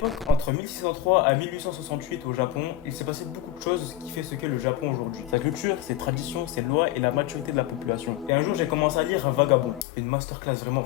l'époque, entre 1603 à 1868 au Japon, il s'est passé beaucoup de choses qui fait ce qu'est le Japon aujourd'hui. Sa culture, ses traditions, ses lois et la maturité de la population. Et un jour, j'ai commencé à lire un vagabond. Une masterclass vraiment.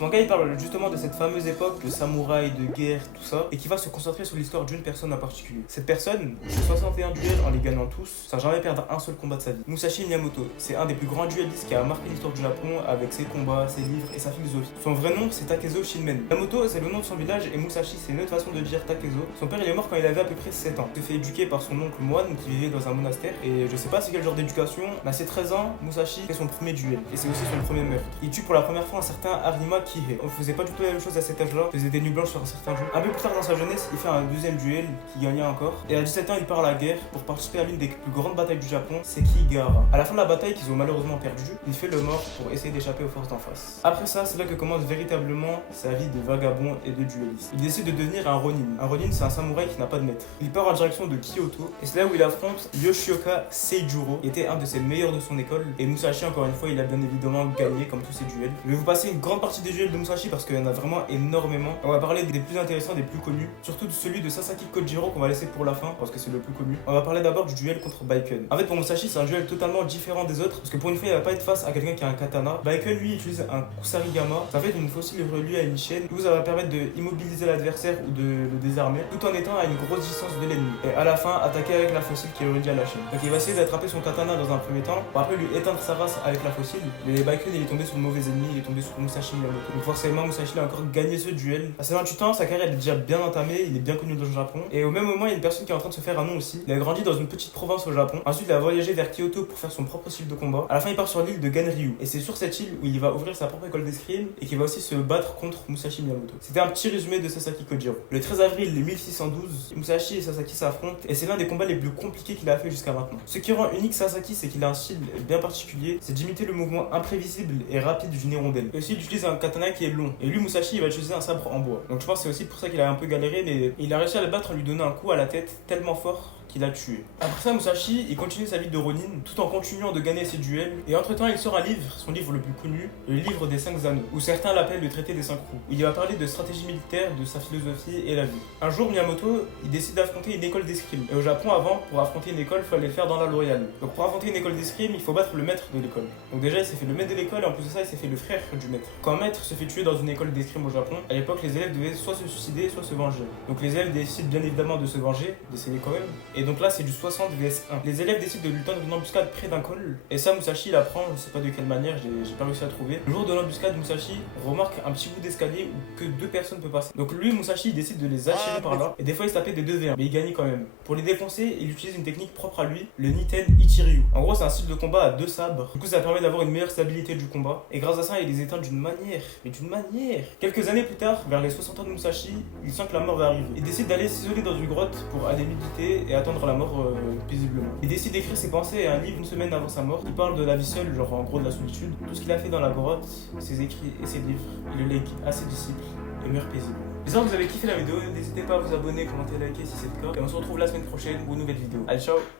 Mon gars, il parle justement de cette fameuse époque de samouraï, de guerre, tout ça, et qui va se concentrer sur l'histoire d'une personne en particulier. Cette personne, c'est 61 duels en les gagnant tous, sans jamais perdre un seul combat de sa vie. Musashi Miyamoto, c'est un des plus grands duellistes qui a marqué l'histoire du Japon avec ses combats, ses livres et sa philosophie. Son vrai nom, c'est Takezo Shinmen. Miyamoto, c'est le nom de son village, et Musashi, c'est une autre façon de dire Takezo. Son père, il est mort quand il avait à peu près 7 ans. Il s'est fait éduquer par son oncle moine qui vivait dans un monastère, et je sais pas c'est quel genre d'éducation, mais à ses 13 ans, Musashi fait son premier duel, et c'est aussi son premier meurtre. Il tue pour la première fois un certain Harima Kihei. On faisait pas du tout la même chose à cet âge-là, il faisait des nuits blanches sur un certain jeu. Un peu plus tard dans sa jeunesse, il fait un deuxième duel qui gagnait encore. Et à 17 ans, il part à la guerre pour participer à l'une des plus grandes batailles du Japon, Sekigahara. À la fin de la bataille, qu'ils ont malheureusement perdu, il fait le mort pour essayer d'échapper aux forces d'en face. Après ça, c'est là que commence véritablement sa vie de vagabond et de duelliste. Il décide de devenir un ronin. Un ronin, c'est un samouraï qui n'a pas de maître. Il part en direction de Kyoto, et c'est là où il affronte Yoshioka Seijuro, qui était un de ses meilleurs de son école. Et Musashi, encore une fois, il a bien évidemment gagné comme tous ses duels. Je vais vous passer une grande partie des duels de Musashi parce qu'il y en a vraiment énormément. On va parler des plus intéressants, des plus connus, surtout de celui de Sasaki Kojiro qu'on va laisser pour la fin parce que c'est le plus connu. On va parler d'abord du duel contre Baiken. En fait, pour Musashi, c'est un duel totalement différent des autres parce que pour une fois, il va pas être face à quelqu'un qui a un katana. Baiken, lui, utilise un kusarigama. Ça fait une fossile reliée à une chaîne. Tout ça va permettre de immobiliser l'adversaire ou de le désarmer tout en étant à une grosse distance de l'ennemi. Et à la fin, attaquer avec la fossile qui est reliée à la chaîne. Donc il va essayer d'attraper son katana dans un premier temps pour après lui éteindre sa race avec la fossile. Mais Baiken, il est tombé sur le mauvais ennemi, il est tombé sur Musashi Miyamoto. Donc forcément, Musashi a encore gagné ce duel. À ses 28 ans, sa carrière est déjà bien entamée, il est bien connu dans le Japon. Et au même moment, il y a une personne qui est en train de se faire un nom aussi. Il a grandi dans une petite province au Japon. Ensuite, il a voyagé vers Kyoto pour faire son propre style de combat. À la fin, il part sur l'île de Ganryu. Et c'est sur cette île où il va ouvrir sa propre école d'escrime et qui va aussi se battre contre Musashi Miyamoto. C'était un petit résumé de Sasaki Kojiro. Le 13 avril 1612, Musashi et Sasaki s'affrontent et c'est l'un des combats les plus compliqués qu'il a fait jusqu'à maintenant. Ce qui rend unique Sasaki, c'est qu'il a un style bien particulier, c'est d'imiter le mouvement imprévisible et rapide d'une hirondelle. Et aussi, il utilise un katana qui est long. Et lui, Musashi, il va utiliser un sabre en bois. Donc je pense que c'est aussi pour ça qu'il a un peu galéré, mais il a réussi à le battre en lui donnant un coup à la tête tellement fort qu'il a tué. Après ça, Musashi, il continue sa vie de Ronin tout en continuant de gagner ses duels. Et entre temps, il sort un livre, son livre le plus connu, le livre des 5 anneaux, où certains l'appellent le traité des 5 roues. Il va parler de stratégie militaire, de sa philosophie et la vie. Un jour, Miyamoto, il décide d'affronter une école d'escrime. Et au Japon, avant, pour affronter une école, il fallait le faire dans la loyale. Donc pour affronter une école d'escrime, il faut battre le maître de l'école. Donc déjà, il s'est fait le maître de l'école et en plus de ça, il s'est fait le frère du maître. Quand un maître se fait tuer dans une école d'escrime au Japon, à l'époque, les élèves devaient soit se suicider, soit se venger. Donc les élèves décident bien évidemment de se venger, d'essayer quand même. Et donc là, c'est du 60 vs 1. Les élèves décident de lui tendre une embuscade près d'un col. Et ça, Musashi il apprend, je sais pas de quelle manière, j'ai pas réussi à trouver. Le jour de l'embuscade, Musashi remarque un petit bout d'escalier où que 2 personnes peuvent passer. Donc lui, Musashi, il décide de les attirer par là. Et des fois, il se tapait des 2v1, mais il gagnait quand même. Pour les défoncer, il utilise une technique propre à lui, le Niten Ichiryu. En gros, c'est un style de combat à 2 sabres. Du coup, ça permet d'avoir une meilleure stabilité du combat. Et grâce à ça, il les éteint d'une manière. Mais d'une manière. Quelques années plus tard, vers les 60 ans de Musashi, il sent que la mort va arriver. Il décide d'aller s'isoler dans une grotte pour aller méditer et attendre la mort paisiblement. Il décide d'écrire ses pensées et un livre une semaine avant sa mort. Il parle de la vie seule, genre en gros de la solitude. Tout ce qu'il a fait dans la grotte, ses écrits et ses livres, il le lègue à ses disciples et meurt paisible. J'espère que vous avez kiffé la vidéo, n'hésitez pas à vous abonner, commenter, liker si c'est le cas. Et on se retrouve la semaine prochaine pour une nouvelle vidéo. Allez, ciao!